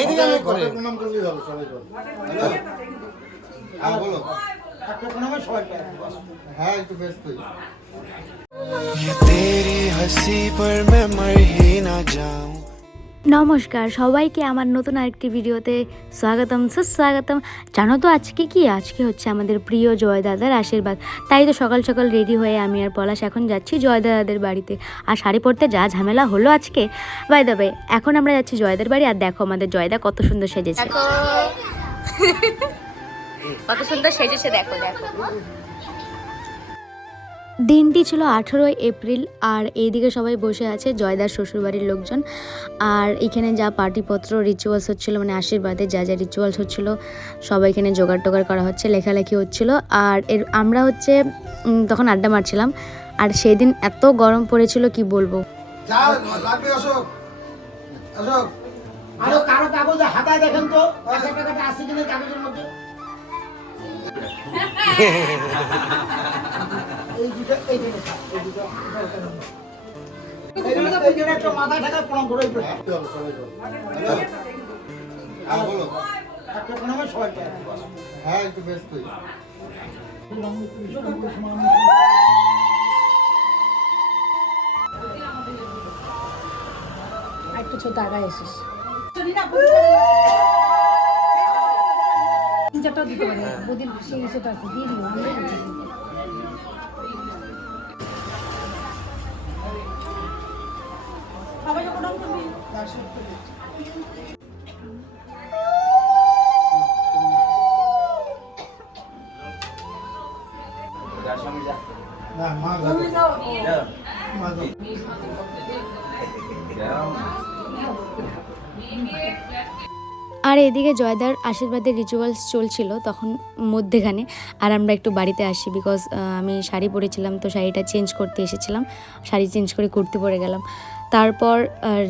এইদিকে আমি করে প্রণাম করলেই হবে সবাই করে। হ্যাঁ বলো। ঠাকুর প্রণামে সবাই করে। হ্যাঁ একটু ব্যস্তই। तेरी हंसी पर मैं मर ही ना जाऊं। নমস্কার সবাইকে আমার নতুন আরেকটি ভিডিওতে স্বাগতম সুস্বাগতম। জানো তো আজকে হচ্ছে আমাদের প্রিয় জয় দাদার আশীর্বাদ। তাই তো সকাল সকাল রেডি হয়ে আমি আর পলাশ এখন যাচ্ছি জয় দাদাদের বাড়িতে। আর শাড়ি পরতে যা ঝামেলা হলো আজকে, বাই দ্য ওয়ে এখন আমরা যাচ্ছি জয়দার বাড়ি। আর দেখো আমাদের জয়দা কত সুন্দর সেজেছে, কত সুন্দর সেজেছে, দেখো দেখো। দিনটি ছিল 18 এপ্রিল আর এইদিকে সবাই বসে আছে জয়দার শ্বশুরবাড়ির লোকজন। আর এখানে যা পার্টিপত্র রিচুয়ালস হচ্ছিলো, মানে আশীর্বাদে যা যা রিচুয়ালস হচ্ছিলো সবাই এখানে জোগাড় টোগাড় করা হচ্ছে, লেখালেখি হচ্ছিল। আর আমরা হচ্ছে তখন আড্ডা মারছিলাম। আর সেই দিন এত গরম পড়েছিল কি বলবো। কারো কাগজ হাতায় দেখেন তো আছে কিনা কাগজের মধ্যে। এই দুটো একটা মাথায় ঢাকা প্রণাম করে বলো। ঠাকুর প্রণামে সবাই করে। হ্যাঁ একটু ব্যস্তই। একটু ছোট আগায় এসিস চারটাও দিতে পারে বদিন সেই সেটা আছে দিয়ে দিও আমরা আর এদিকে জয়দার আশীর্বাদের রিচুয়ালস চলছিল তখন মধ্যেখানে। আর আমরা একটু বাড়িতে আসি বিকজ আমি শাড়ি পরেছিলাম, তো শাড়িটা চেঞ্জ করতে এসেছিলাম, শাড়ি চেঞ্জ করে কুর্তি পরে গেলাম। তারপর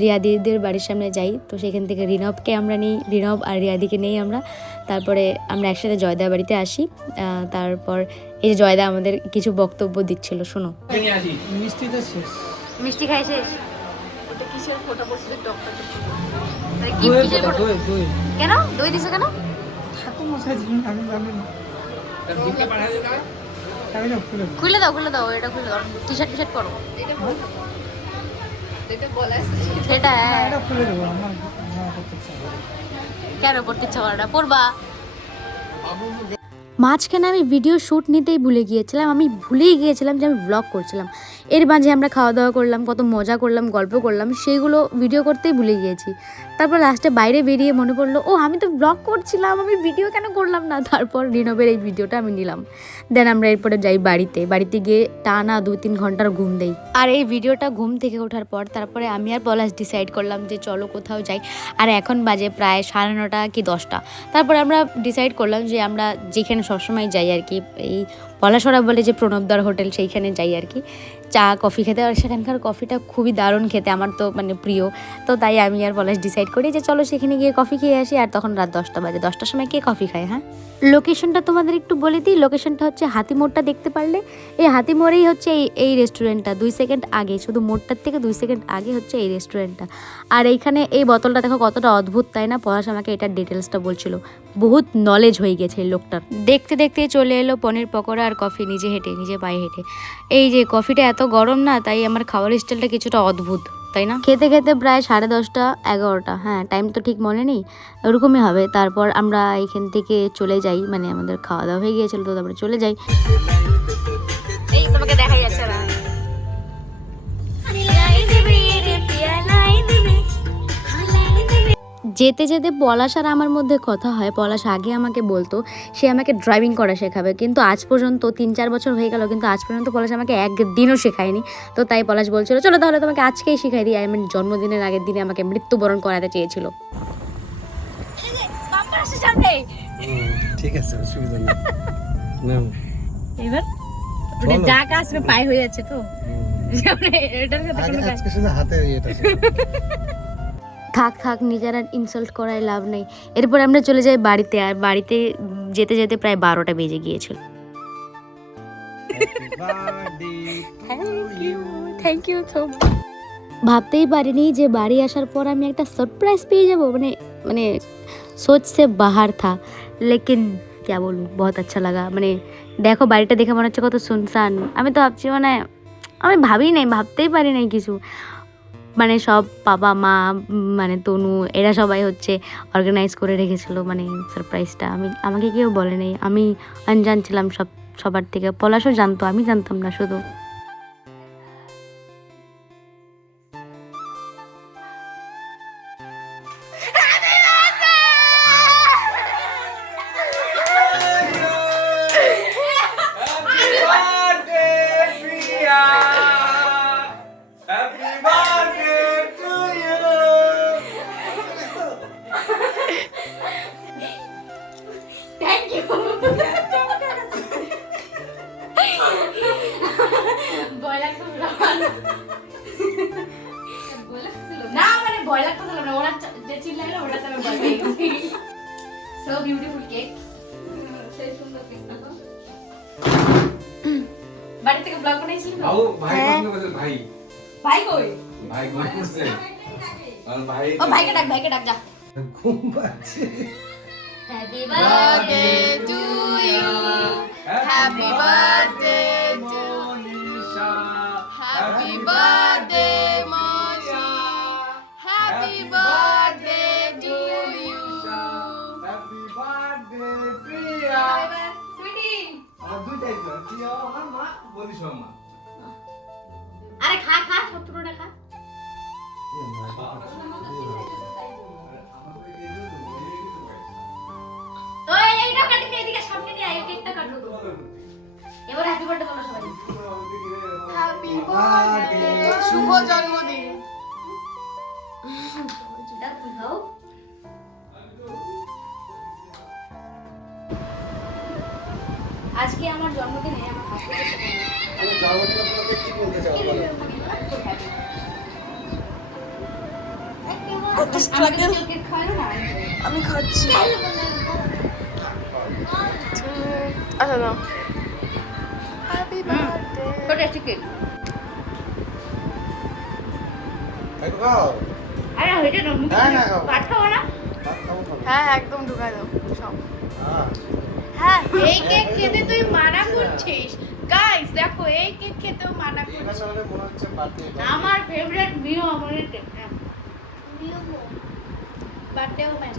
রিয়া দিদিদের বাড়ির সামনে যাই, তো সেখান থেকে রিনবকে আমরা নিই, রিনব আর রিয়াদিকে নেই আমরা। তারপরে আমরা একসাথে জয়দার বাড়িতে আসি। তারপর এই যে জয়দা আমাদের কিছু বক্তব্য দিচ্ছিল, শোনো। মিষ্টি খাই শেষ? ওটা কিসের ফটো বসে ডক্টর কেন দই দিছো কেন? খুলে দাও এটা খুলে দাও, টি শার্ট পরো। সেটা কেন পড়তে ইচ্ছা করে না, পড়বা। মাঝখানে আমি ভিডিও শ্যুট নিতেই ভুলে গিয়েছিলাম, আমি ভুলেই গিয়েছিলাম যে আমি ব্লগ করছিলাম। এর মাঝে আমরা খাওয়া দাওয়া করলাম, কত মজা করলাম, গল্প করলাম, সেইগুলো ভিডিও করতেই ভুলে গিয়েছি। তারপর লাস্টে বাইরে বেরিয়ে মনে পড়লো ও আমি তো ব্লগ করছিলাম, আমি ভিডিও কেন করলাম না। তারপর রিনবের এই ভিডিওটা আমি নিলাম। দেন আমরা এরপরে যাই বাড়িতে গিয়ে টানা 2-3 ঘন্টার ঘুম দেই। আর এই ভিডিওটা ঘুম থেকে ওঠার পর তারপরে আমি আর পলাশ ডিসাইড করলাম যে চলো কোথাও যাই। আর এখন বাজে প্রায় 9:30 কি 10টা। তারপরে আমরা ডিসাইড করলাম যে আমরা যেখানে সবসময় যাই আর কি, এই পলাশরা বলে যে প্রণবদার হোটেল, সেইখানে যাই আর কি চা কফি খেতে। আর সেখানকার কফিটা খুবই দারুণ খেতে, আমার তো মানে প্রিয়। তো তাই আমি আর পলাশ ডিসাইড করি যে চলো সেখানে গিয়ে কফি খেয়ে আসি। আর তখন রাত 10টা বাজে, 10টার সময় কে কফি খায়? হ্যাঁ, লোকেশনটা তোমাদের একটু বলে দিই। লোকেশনটা হচ্ছে হাতিমোড়টা দেখতে পারলে, এই হাতিমোড়েই হচ্ছে এই রেস্টুরেন্টটা। 2 সেকেন্ড আগে, শুধু মোড়টার থেকে 2 সেকেন্ড আগে হচ্ছে এই রেস্টুরেন্টটা। আর এইখানে এই বোতলটা দেখো কতটা অদ্ভুত, তাই না? পলাশ আমাকে এটার ডিটেলসটা বলছিল, বহুত নলেজ হয়ে গেছে এই লোকটার। দেখতে চলে এলো পনির পকোড়া আর কফি, নিজে পায়ে হেঁটে। এই যে কফিটা এত গরম না, তাই আমার খাওয়ার স্টাইলটা কিছুটা অদ্ভুত, তাই না? খেতে প্রায় 10:30 11টা, হ্যাঁ টাইম তো ঠিক মনে নেই, ওরকমই হবে। তারপর আমরা এখান থেকে চলে যাই, মানে আমাদের খাওয়া দাওয়া হয়ে গিয়েছিল, তো তারপরে চলে যাই। এই তোমাকে দেখা যাচ্ছে না। যেতে পলাশ আর আমার মধ্যে কথা হয়। পলাশ আগে আমাকে বলতো সে আমাকে ড্রাইভিং করা শেখাবে, কিন্তু আজ পর্যন্ত 3-4 বছর হয়ে গেল, কিন্তু আজ পর্যন্ত পলাশ আমাকে একদিনও শেখায়নি। তো তাই পলাশ বলছিল চলো তাহলে তোমাকে আজকেই শিখাই দিই। আমি জন্মদিনের আগের দিনে আমাকে মৃত্যুবরণ করাতে চেয়েছিল। ঠিক আছে, অসুবিধা নেই। এবার যা কাজ পায়ে হয়ে যাচ্ছে তো এটার সাথে আজকে শুধু হাতে এটা থাক নিজের আর ইনসাল্ট করায় লাভ নেই। এরপর আমরা চলে যাই বাড়িতে। আর বাড়িতে যেতে প্রায় 12টা বেজে গিয়েছিল। Thank you so much. ভাবতেই পারিনি যে বাড়ি আসার পর আমি একটা সারপ্রাইজ পেয়ে যাব, মানে মানে सोच से बाहर था लेकिन क्या बोलूँ बहुत अच्छा लगा মানে দেখো বাড়িটা দেখে মনে হচ্ছে কত শুনশান। আমি তো ভাবছি মানে আমি ভাবতেই পারি নাই কিছু, মানে সব বাবা মা মানে তনু এরা সবাই হচ্ছে অর্গানাইজ করে রেখেছিল মানে সারপ্রাইজটা। আমাকে কেউ বলে নাই, আমি আনজান ছিলাম সবার থেকে। পলাশও জানতো, আমি জানতাম না শুধু। না মানে ভয় লাগতেছিল না, ওরা যে চিল্লাইলো ওটা আমি ভয় পেয়ে গেছি। সো বিউটিফুল কেক, সেই সুন্দর কেকটা তো বাড়ি থেকে ব্লগ বানাইছিলি তো? ভাই কত বছর ভাই ভাই কই? ভাই কত বছর আর ভাই ও ভাইকে ডাক যা। ঘুম পাচ্ছে। Happy birthday to you, happy birthday to Manisha, happy birthday Moni, happy birthday to you, happy birthday Priya. Sweety. আর দুইটাই তো প্রিয়া আমার মা বলি শর্মা। আরে খা সব পুরোটা খা। ওই এইটা কাটি এদিকে সামনে নিয়ে আয়, কেকটা কাটো তো। এবার হ্যাপি বার্থডে বলো সবাই। হ্যাপি বার্থডে, শুভ জন্মদিন। এটা তুই খাও। আজকে আমার জন্মদিনে আমার হাসপাতালে সাথে আমি জন্মদিন উপলক্ষে কি বলতে চাও বলো? আমি খাচ্ছি। আচ্ছা দাও। Happy birthday. একটু খাও। আরে ওইটা না, মুখে না, খাও। ভাত খাবো না? ভাত খাবো, খাবো। হ্যাঁ একদম ঢুকাই দাও সব। হ্যাঁ। হ্যাঁ এই কেক খেতে তুই মানা করছিস গাইস, দেখো এই কেক খেতেও মানা এটা করছিস। শুনলে মনে হচ্ছে বার্থডে। আমার ফেভারিট মিও আমনের কেক। বার্থডেও ম্যাচ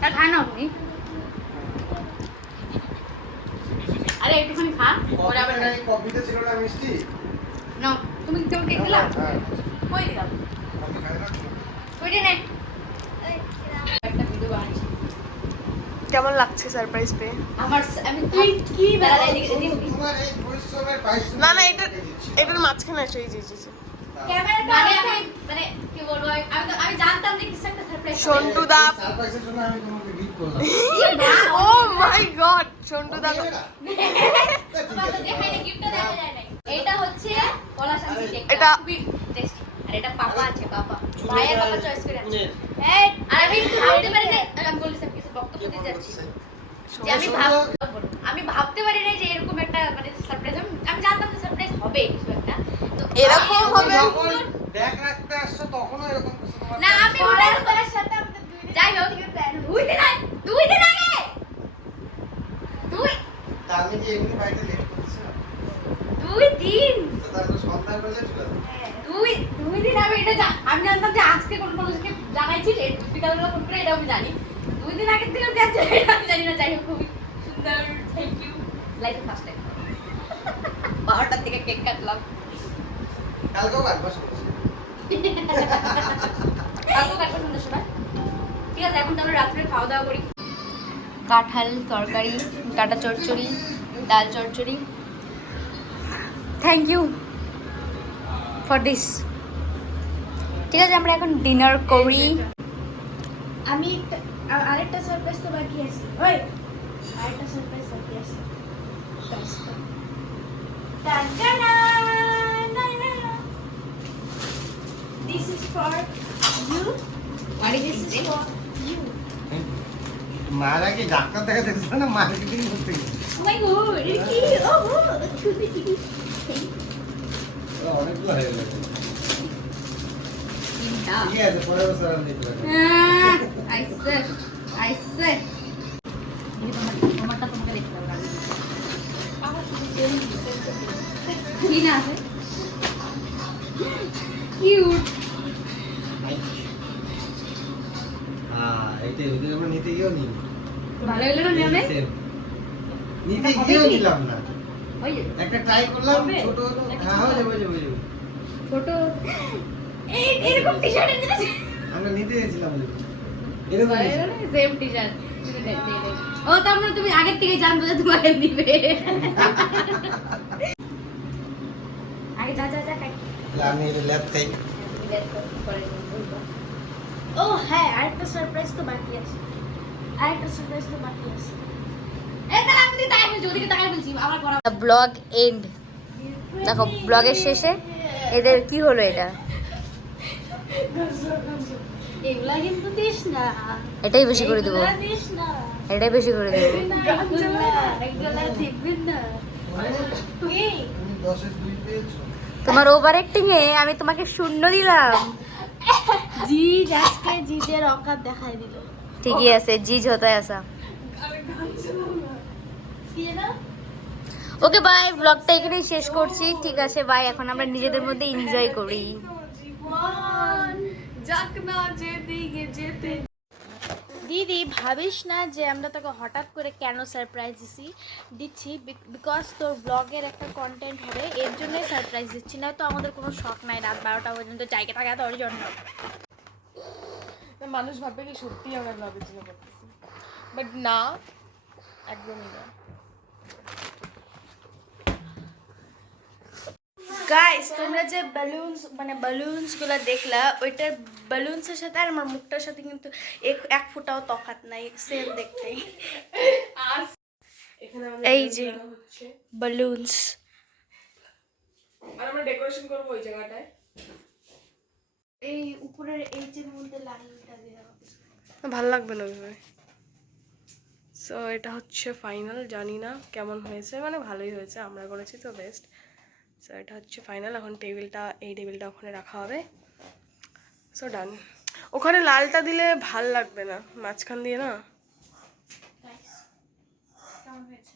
তা খায় না আপনি? আরে একটুখানি খা, ওরা আবার কফিতে ছিল না মিষ্টি? না তুমি কেমন কেক দিলা? হ্যাঁ। কই দিলাম? কফি খাই না? ওইটা নে। একটা ভিডিও বানাচ্ছি কেমন লাগছে সারপ্রাইজ পেয়ে? আমার, আমি তুই কি বেলা এদিকে তোমার এই পরিশ্রমের পাইছো। না না এটার মাঝখানে আছে এই যে ক্যামেরাটা মানে কি বলবো, আমি জানতাম যে কিছু একটা সারপ্রাইজ সন্টু দা। সারপ্রাইজের জন্য আমি তোমাকে গিফট করলাম। ও মাই গড সন্টু দা। তোমাকে দেখাই না, গিফটটা দেখা যায় না। এটা হচ্ছে কলা শান্তি কেক, এটা খুবই টেস্টি। আর এটা পাপা আছে, পাপা ভাইয়ের পাপা চয়েস করে আছে। এই আর আমি ভাবতে পারি না, আমি বলি সব কিছু বক্তব্য দিতে যাচ্ছি যে আমি ভাবতে পারি না যে এরকম একটা মানে সারপ্রাইজ, আমি জানতাম যে সারপ্রাইজ হবে কিছু একটা, তো এরকম হবে। যখন ব্যাগ রাখতে আসছো তখনও এরকম কিছু তোমার না আমি ওটার সাথে আমাদের যাই হোক 2 দিন আগে তার আমি কি এমনি বাইরে লেট করছি না? 2 দিন তো তারপর সন্ধ্যার বেলা চলে আসবে। দুই দিন আমি এটা আমি জানতাম যে আজকে কোন মানুষকে জানাইছি, বিকালবেলা ফোন করে এটা আমি জানি। 2 দিন আগের থেকে আমি জানি না। যাই হোক খুবই সুন্দর, থ্যাংক ইউ। লাইফে ফার্স্ট টাইম 12টার থেকে কেক কাটলাম। কালকেও কাটবা শুনছি। কাকু কাটবো সুন্দর সময়। ঠিক আছে, এখন তাহলে রাত্রে খাওয়া দাওয়া করি। কাঁঠাল তরকারি, ডাটা চচ্চড়ি, ডাল চচ্চড়ি। Thank you for this. ঠিক আছে, আমরা এখন ডিনার করি। আমি আরেকটা সারপ্রাইজ তো বাকি আছে। ওই আরেকটা সারপ্রাইজ বাকি আছে। This is for you. This is for you. মারা কি ডাক্তার দেখাতে গেছিল না মার্কেটিং করতে গেছিল? Oh my god, এটা কি? অনেকগুলো হয়ে গেছে। ঠিক আছে, পরের বছর আমি দেখতে পাবো। আইসে আইসে তোমারটা তোমাকে দেখতে হবে আগে। কি না আছে কিউট এইটাই ওদিকে আমরা নিতে গিয়েও নিই ভালো হলো না ম্যামে নিতে গিয়েও নিলাম না ওই যে একটা ট্রাই করলাম হবে? ছোট হলো হ্যাঁ হয়ে যাবে হয়ে যাবে হয়ে যাবে। ছোট এই এরকম টি-শার্ট এনেছে আমরা নিতে গেছিলাম এরকম সেম টি-শার্ট ও তার মানে তুমি আগের থেকে জানতো যে তোমাকে দিবে আগে যা যা যা খাই আমি এটা ল্যাব খাই ও হ্যাঁ আরেকটা সারপ্রাইজ তো বাকি আছে আরেকটা সারপ্রাইজ তো বাকি আছে এই তাহলে আমি দিতে তাকাই বলছি ওদিকে তাকাই বলছি আবার করা ব্লগ এন্ড দেখো ব্লগের শেষে এদের কি হলো এটা এগুলা কিন্তু দিস না এটাই বেশি করে দেবো এগুলা দিস না এটাই বেশি করে দেবো এগুলা দিবি না এই তুমি 10-এর 2 পেয়েছো তোমার ওভার অ্যাক্টিং এ আমি তোমাকে শূন্য দিলাম জিজ আজকে জিজের অকাত দেখাই দিল ঠিকই আছে জিজ হতে আসা কি না ওকে বাই ব্লগটা এখানেই শেষ করছি ঠিক আছে বাই এখন আমরা নিজেদের মধ্যে এনজয় করি যাক না যেদিকে যেতে দিদি ভাবিস না যে আমরা তোকে হঠাৎ করে কেন সারপ্রাইজ দিচ্ছি বিকজ তোর ব্লগের একটা কন্টেন্ট হবে এর জন্যই সারপ্রাইজ দিচ্ছি না তো আমাদের কোনো শখ নাই রাত 12টা পর্যন্ত জায়গা থাকা তোর জন্য মানুষ ভাববে কি সত্যি আমরা ব্লগের জন্য করতেছি বাট না একদমই না গাইস তোমরা যে বালুনস গুলো দেখলা ওইটার বালুনসের সাথে আর আমার মুখটার সাথে কিন্তু এক ফোঁটাও তফাৎ নাই সেম দেখতে এখানে এই যে হচ্ছে বালুনস আর আমরা ডেকোরেশন করব ওই জায়গাটায় এই উপরের এইচের মধ্যে লাইনটা দেওয়া ভালো লাগবে না ওইভাবে সো এটা হচ্ছে ফাইনাল জানি না কেমন হয়েছে মানে ভালোই হয়েছে আমরা করেছি তো বেস্ট সো এটা হচ্ছে ফাইনাল এখন এই টেবিলটা ওখানে রাখা হবে সো ডান ওখানে লালটা দিলে ভাল লাগবে না মাঝখান দিয়ে না কেমন হয়েছে